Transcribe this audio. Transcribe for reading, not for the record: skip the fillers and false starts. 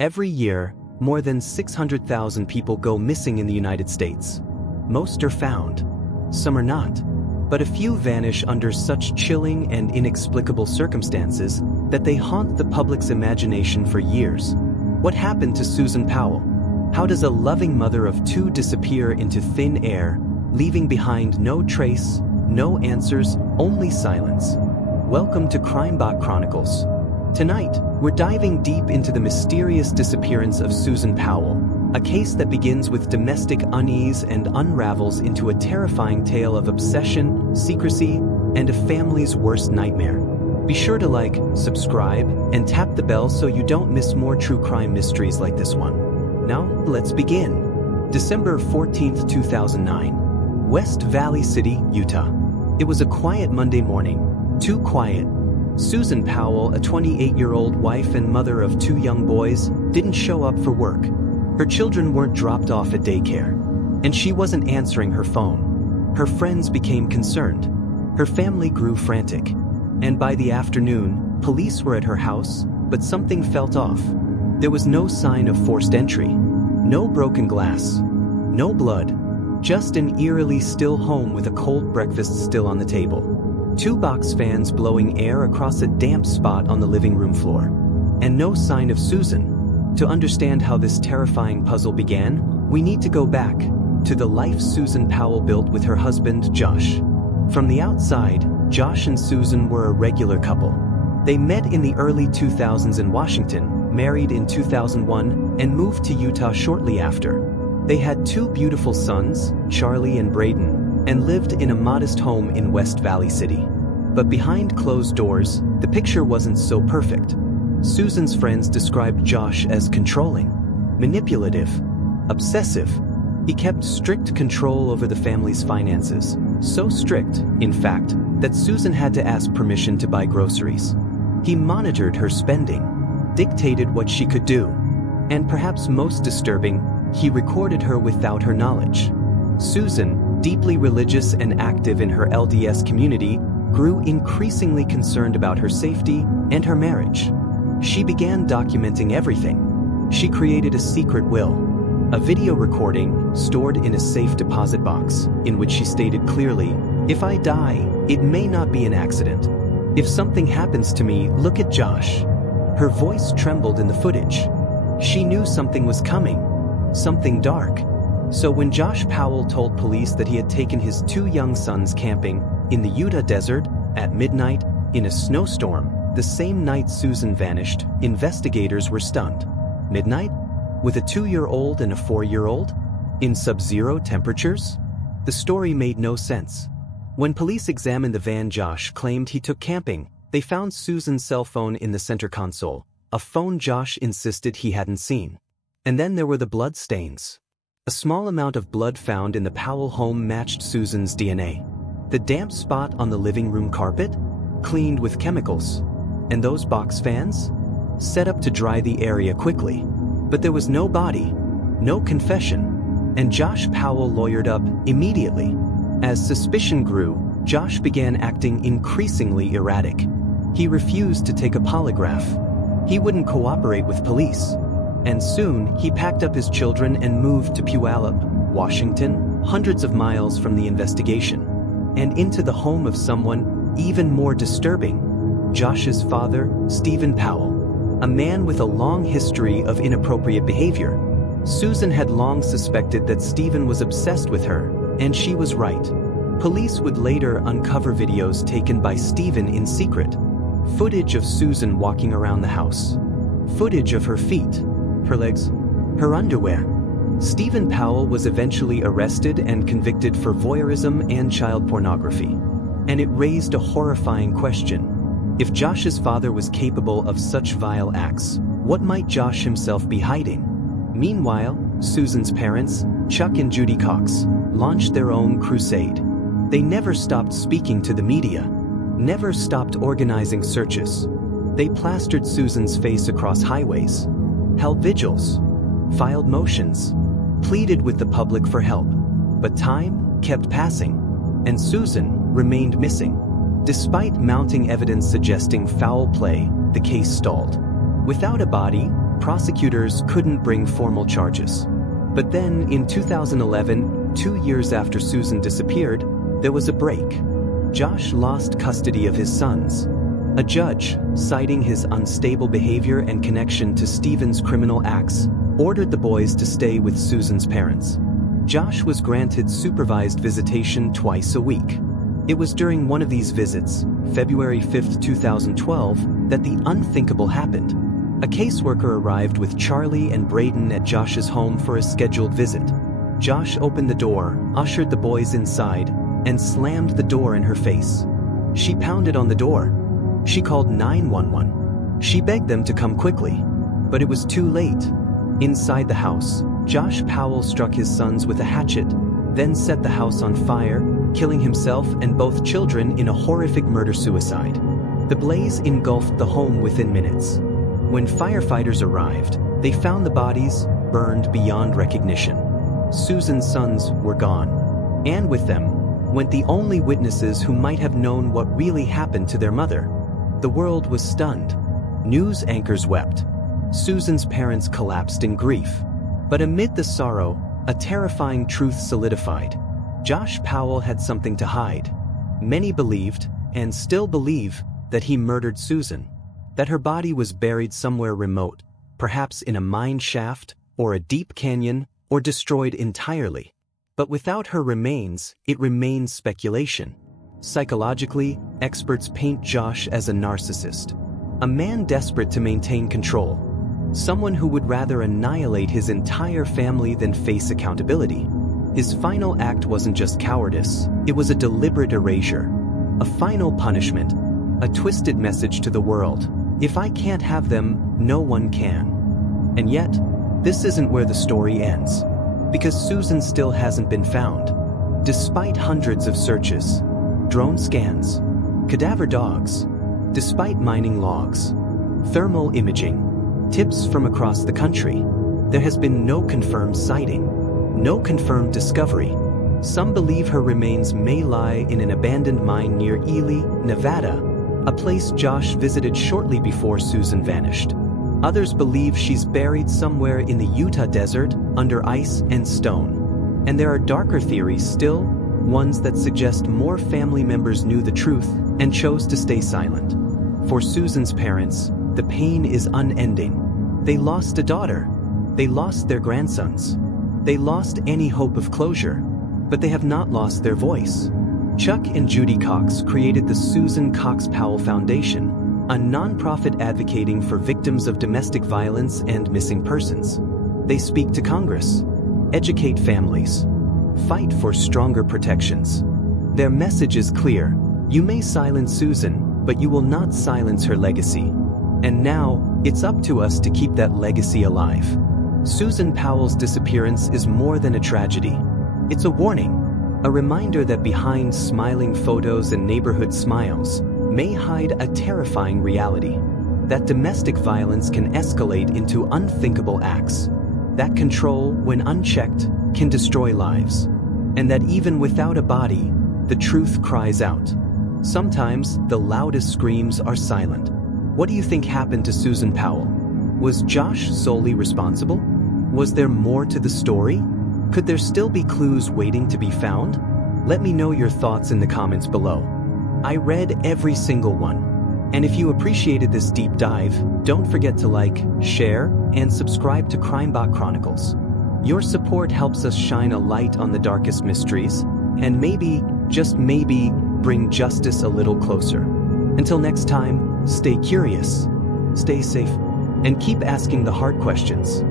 Every year, more than 600,000 people go missing in the United States. Most are found. Some are not. But a few vanish under such chilling and inexplicable circumstances that they haunt the public's imagination for years. What happened to Susan Powell? How does a loving mother of two disappear into thin air, leaving behind no trace, no answers, only silence? Welcome to Crimebot Chronicles. Tonight, we're diving deep into the mysterious disappearance of Susan Powell, a case that begins with domestic unease and unravels into a terrifying tale of obsession, secrecy, and a family's worst nightmare. Be sure to like, subscribe, and tap the bell so you don't miss more true crime mysteries like this one. Now, let's begin. December 14, 2009. West Valley City, Utah. It was a quiet Monday morning. Too quiet. Susan Powell, a 28-year-old wife and mother of two young boys, didn't show up for work. Her children weren't dropped off at daycare, and she wasn't answering her phone. Her friends became concerned. Her family grew frantic. And by the afternoon, police were at her house, but something felt off. There was no sign of forced entry. No broken glass. No blood. Just an eerily still home with a cold breakfast still on the table. Two box fans blowing air across a damp spot on the living room floor. And no sign of Susan. To understand how this terrifying puzzle began, we need to go back to the life Susan Powell built with her husband, Josh. From the outside, Josh and Susan were a regular couple. They met in the early 2000s in Washington, married in 2001, and moved to Utah shortly after. They had two beautiful sons, Charlie and Braden, and lived in a modest home in West Valley City. But behind closed doors, the picture wasn't so perfect. Susan's friends described Josh as controlling, manipulative, obsessive. He kept strict control over the family's finances, so strict, in fact, that Susan had to ask permission to buy groceries. He monitored her spending, dictated what she could do, and perhaps most disturbing, he recorded her without her knowledge. Susan, deeply religious and active in her LDS community, grew increasingly concerned about her safety and her marriage. She began documenting everything. She created a secret will, a video recording stored in a safe deposit box, in which she stated clearly, "If I die, it may not be an accident. If something happens to me, look at Josh." Her voice trembled in the footage. She knew something was coming, something dark. So when Josh Powell told police that he had taken his two young sons camping in the Utah desert at midnight in a snowstorm, the same night Susan vanished, investigators were stunned. Midnight? With a 2-year-old and a 4-year-old? In sub-zero temperatures? The story made no sense. When police examined the van Josh claimed he took camping, they found Susan's cell phone in the center console, a phone Josh insisted he hadn't seen. And then there were the blood stains. A small amount of blood found in the Powell home matched Susan's DNA. The damp spot on the living room carpet? Cleaned with chemicals. And those box fans? Set up to dry the area quickly. But there was no body, no confession, and Josh Powell lawyered up immediately. As suspicion grew, Josh began acting increasingly erratic. He refused to take a polygraph. He wouldn't cooperate with police. And soon, he packed up his children and moved to Puyallup, Washington, hundreds of miles from the investigation, and into the home of someone even more disturbing, Josh's father, Susan Powell, a man with a long history of inappropriate behavior. Susan had long suspected that Stephen was obsessed with her, and she was right. Police would later uncover videos taken by Stephen in secret, footage of Susan walking around the house, footage of her feet, her legs, her underwear. Stephen Powell was eventually arrested and convicted for voyeurism and child pornography. And it raised a horrifying question. If Josh's father was capable of such vile acts, what might Josh himself be hiding? Meanwhile, Susan's parents, Chuck and Judy Cox, launched their own crusade. They never stopped speaking to the media, never stopped organizing searches. They plastered Susan's face across highways, held vigils, filed motions, pleaded with the public for help. But time kept passing, and Susan remained missing. Despite mounting evidence suggesting foul play, the case stalled. Without a body, prosecutors couldn't bring formal charges. But then, in 2011, 2 years after Susan disappeared, there was a break. Josh lost custody of his sons. A judge, citing his unstable behavior and connection to Stephen's criminal acts, ordered the boys to stay with Susan's parents. Josh was granted supervised visitation twice a week. It was during one of these visits, February 5, 2012, that the unthinkable happened. A caseworker arrived with Charlie and Braden at Josh's home for a scheduled visit. Josh opened the door, ushered the boys inside, and slammed the door in her face. She pounded on the door. She called 911. She begged them to come quickly, but it was too late. Inside the house, Josh Powell struck his sons with a hatchet, then set the house on fire, killing himself and both children in a horrific murder-suicide. The blaze engulfed the home within minutes. When firefighters arrived, they found the bodies burned beyond recognition. Susan's sons were gone, and with them went the only witnesses who might have known what really happened to their mother. The world was stunned. News anchors wept. Susan's parents collapsed in grief. But amid the sorrow, a terrifying truth solidified. Josh Powell had something to hide. Many believed, and still believe, that he murdered Susan. That her body was buried somewhere remote, perhaps in a mine shaft, or a deep canyon, or destroyed entirely. But without her remains, it remains speculation. Psychologically, experts paint Josh as a narcissist. A man desperate to maintain control. Someone who would rather annihilate his entire family than face accountability. His final act wasn't just cowardice, it was a deliberate erasure. A final punishment. A twisted message to the world. If I can't have them, no one can. And yet, this isn't where the story ends. Because Susan still hasn't been found. Despite hundreds of searches, drone scans, cadaver dogs, despite mining logs, thermal imaging, tips from across the country, there has been no confirmed sighting, no confirmed discovery. Some believe her remains may lie in an abandoned mine near Ely, Nevada, a place Josh visited shortly before Susan vanished. Others believe she's buried somewhere in the Utah desert, under ice and stone. And there are darker theories still, ones that suggest more family members knew the truth and chose to stay silent. For Susan's parents, the pain is unending. They lost a daughter. They lost their grandsons. They lost any hope of closure, but they have not lost their voice. Chuck and Judy Cox created the Susan Cox Powell Foundation, a nonprofit advocating for victims of domestic violence and missing persons. They speak to Congress, educate families, fight for stronger protections. Their message is clear: you may silence Susan, but you will not silence her legacy. And now, it's up to us to keep that legacy alive. Susan Powell's disappearance is more than a tragedy. It's a warning, a reminder that behind smiling photos and neighborhood smiles may hide a terrifying reality. That domestic violence can escalate into unthinkable acts. That control, when unchecked, can destroy lives. And that even without a body, the truth cries out. Sometimes, the loudest screams are silent. What do you think happened to Susan Powell? Was Josh solely responsible? Was there more to the story? Could there still be clues waiting to be found? Let me know your thoughts in the comments below. I read every single one. And if you appreciated this deep dive, don't forget to like, share, and subscribe to Crimebot Chronicles. Your support helps us shine a light on the darkest mysteries, and maybe, just maybe, bring justice a little closer. Until next time, stay curious, stay safe, and keep asking the hard questions.